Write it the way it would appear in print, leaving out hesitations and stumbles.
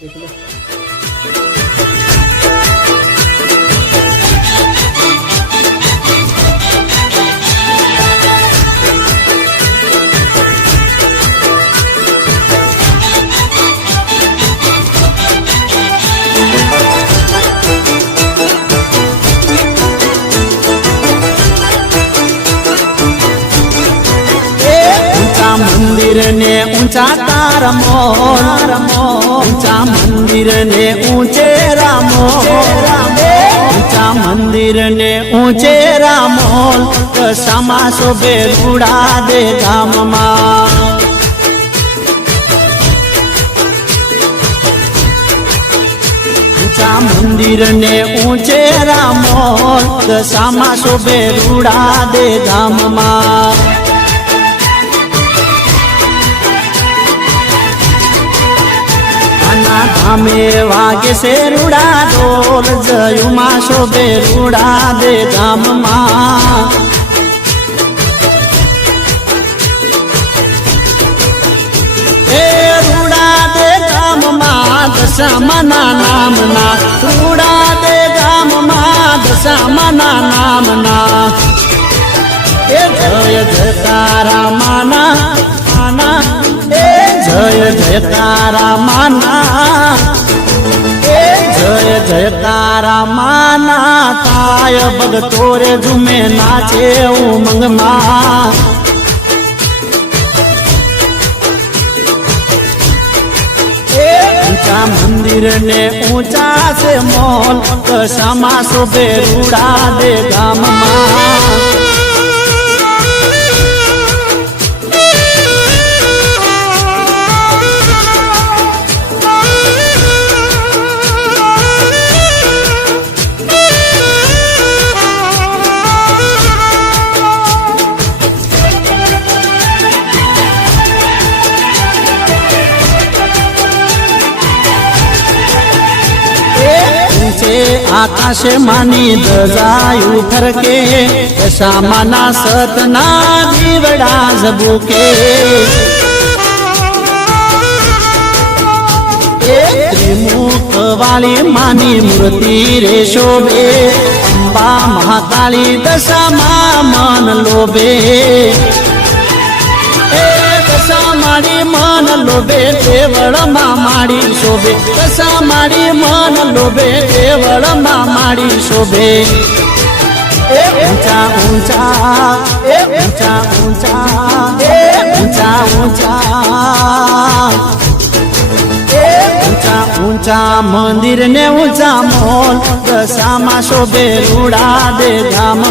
मंदिर ने ऊंचा तार मोर ऊंचा मंदिर ने ऊंचे रामो ऊंचा मंदिर ने ऊंचे रामोल कसामा शोभे रूड़ा दे गाम ऊंचा मंदिर ने ऊंचे रामोल कसामा शोभे रूड़ा दे गाम धामे वागे से रूड़ा ढोल जयुमा शोभे रूड़ा दे गाम रूड़ा दे गाम दशमना नामना रूड़ा दे गाम दशमना नामना जय जयकारा माना माना जय जयकारा माना जय जयकारा माना काय भगतो रे झूमे नाचे उमंग ऊंचा मंदिर ने ऊंचा से मोल कसामा शोभे रूड़ा दे गाम आकाशे मानी दजायु फरके सामाना सतना जीवड़ा जबुके त्रिमुख वाली मानी मूर्ति रे शोभे अम्बा महाकाली दशा मन लोभे माड़ी मन लोभे देवड़ माड़ी शोभे कसा माड़ी मन लोभे देवड़ माड़ी शोभे ऊंचा ऊंचा ऊंचा ऊंचा ऊंचा ऊंचा ऊंचा ऊंचा मंदिर ने ऊंचा मोल दशामा शोभे रूड़ा दे गाम